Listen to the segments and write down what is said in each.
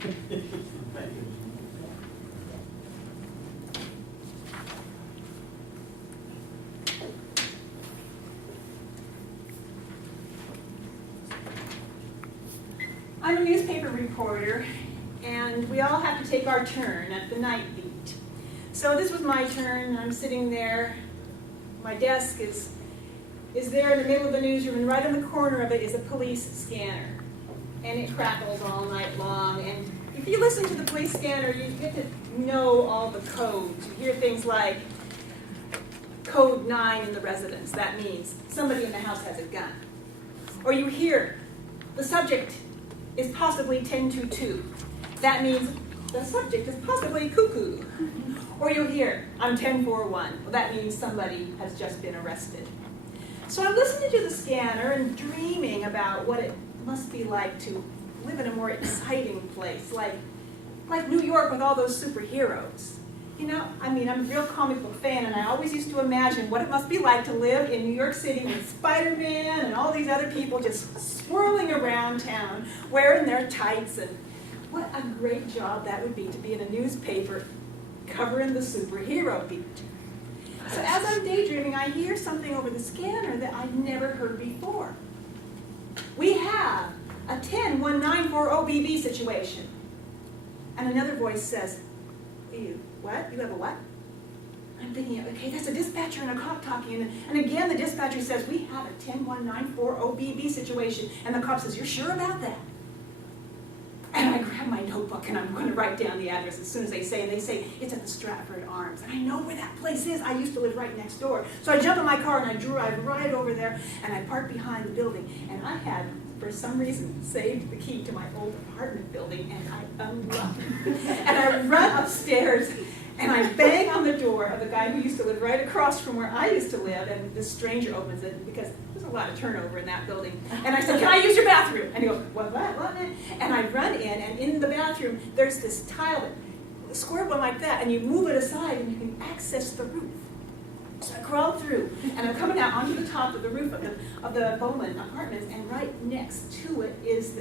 I'm a newspaper reporter, and we all have to take our turn at the night beat. So this was my turn. I'm sitting there. My desk is there in the middle of the newsroom, and right in the corner of it is a police scanner. And it crackles all night long. And if you listen to the police scanner, you get to know all the codes. You hear things like code 9 in the residence. That means somebody in the house has a gun. Or you hear the subject is possibly 1022. That means the subject is possibly cuckoo. Or you'll hear, I'm 1041. Well, that means somebody has just been arrested. So I'm listening to the scanner and dreaming about what it must be like to live in a more exciting place, like New York with all those superheroes. You know, I mean, I'm a real comic book fan, and I always used to imagine what it must be like to live in New York City with Spider-Man and all these other people just swirling around town, wearing their tights, and what a great job that would be to be in a newspaper covering the superhero beat. So as I'm daydreaming, I hear something over the scanner that I'd never heard before. We have a 10-1940 BB situation. And another voice says, what? You have a what? I'm thinking, okay, that's a dispatcher and a cop talking. And again, the dispatcher says, we have a 10-1940 BB situation. And the cop says, you're sure about that? And I grab my notebook and I'm going to write down the address as soon as they say. And they say, it's at the Stratford Arms. And I know where that place is. I used to live right next door. So I jump in my car and I drive right over there. And I park behind the building. And I had, for some reason, saved the key to my old apartment building. And I unlock it. And I run upstairs. And I bang on the door of the guy who used to live right across from where I used to live. And this stranger opens it because there's a lot of turnover in that building. And I said, can I use your bathroom? And he goes, what? And I run in, and in the bathroom, there's this tile, a square one like that, and you move it aside, and you can access the roof. So I crawl through, and I'm coming out onto the top of the roof of the Bowman Apartments, and right next to it is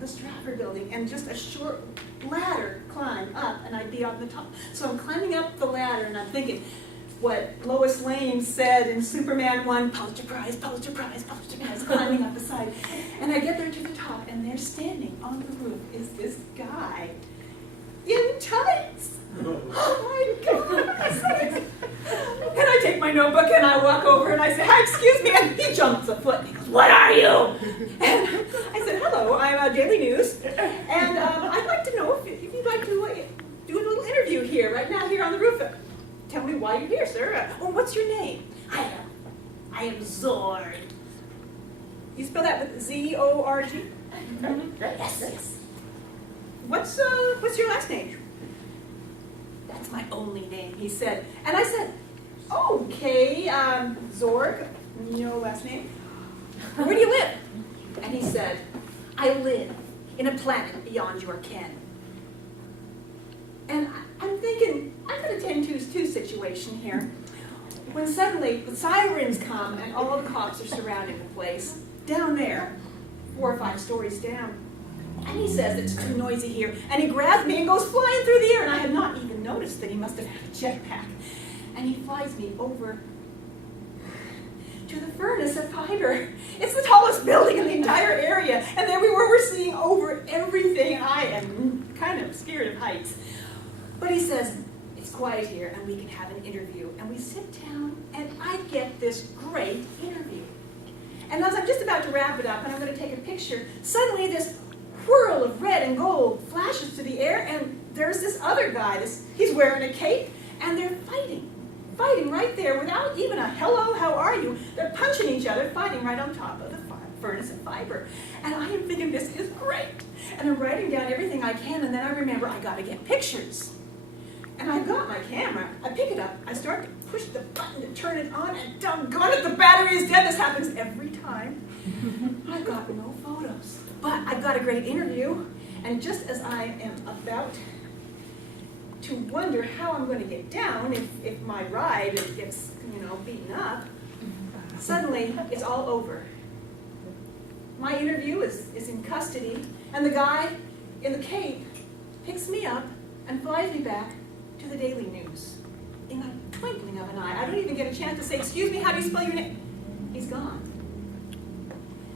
the Stratford building, and just a short ladder climb up, and I'd be on the top. So I'm climbing up the ladder, and I'm thinking what Lois Lane said in Superman 1, Pulitzer Prize, Pulitzer Prize, Pulitzer Prize, climbing up the side. And I get there to the top, and there standing on the roof is this guy in tights. Oh my God. And I take my notebook and I walk over and I say, hi, excuse me. And he jumps a foot and he goes, what are you? And I said, hello, I'm Daily News. And I'd like to know if you'd like to do a little interview here, right now, here on the roof. Tell me why you're here, sir. Oh, what's your name? I am Zord. You spell that with Z-O-R-G? Yes. What's your last name? That's my only name, he said. And I said, okay, Zorg, no last name. Where do you live? And he said, I live in a planet beyond your ken. And I'm thinking, I've got a 10-2 situation here. When suddenly the sirens come and all the cops are surrounding the place, down there, 4 or 5 stories down. And he says it's too noisy here. And he grabs me and goes flying through the air. And I had not even noticed that he must have had a jetpack. And he flies me over to the furnace of fiber. It's the tallest building in the entire area. And there we were seeing over everything. And I am kind of scared of heights. But he says, it's quiet here and we can have an interview. And we sit down and I get this great interview. And as I'm just about to wrap it up and I'm going to take a picture, suddenly this whirl of red and gold flashes to the air, and there's this other guy. He's wearing a cape, and they're fighting right there without even a hello, how are you? They're punching each other, fighting right on top of the furnace of fiber. And I am thinking, this is great. And I'm writing down everything I can, and then I remember I got to get pictures. And I've got my camera. I pick it up. I start to push the button to turn it on, and doggone it, the battery is dead. This happens every time. I've got no photos. But I've got a great interview, and just as I am about to wonder how I'm going to get down if my ride gets, beaten up, suddenly it's all over. My interview is in custody, and the guy in the cape picks me up, and flies me back to the Daily News in the twinkling of an eye. I don't even get a chance to say, excuse me, how do you spell your name? He's gone.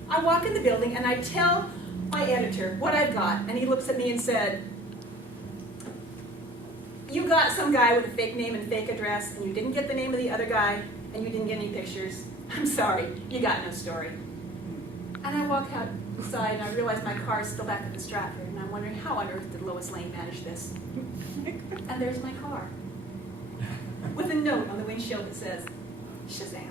I walk in the building and I tell my editor what I've got, and he looks at me and said, you got some guy with a fake name and fake address, and you didn't get the name of the other guy, and you didn't get any pictures. I'm sorry, you got no story. And I walk outside and I realize my car is still back at the Stratford, and I'm wondering how on earth did Lois Lane manage this? And there's my car, with a note on the windshield that says, Shazam.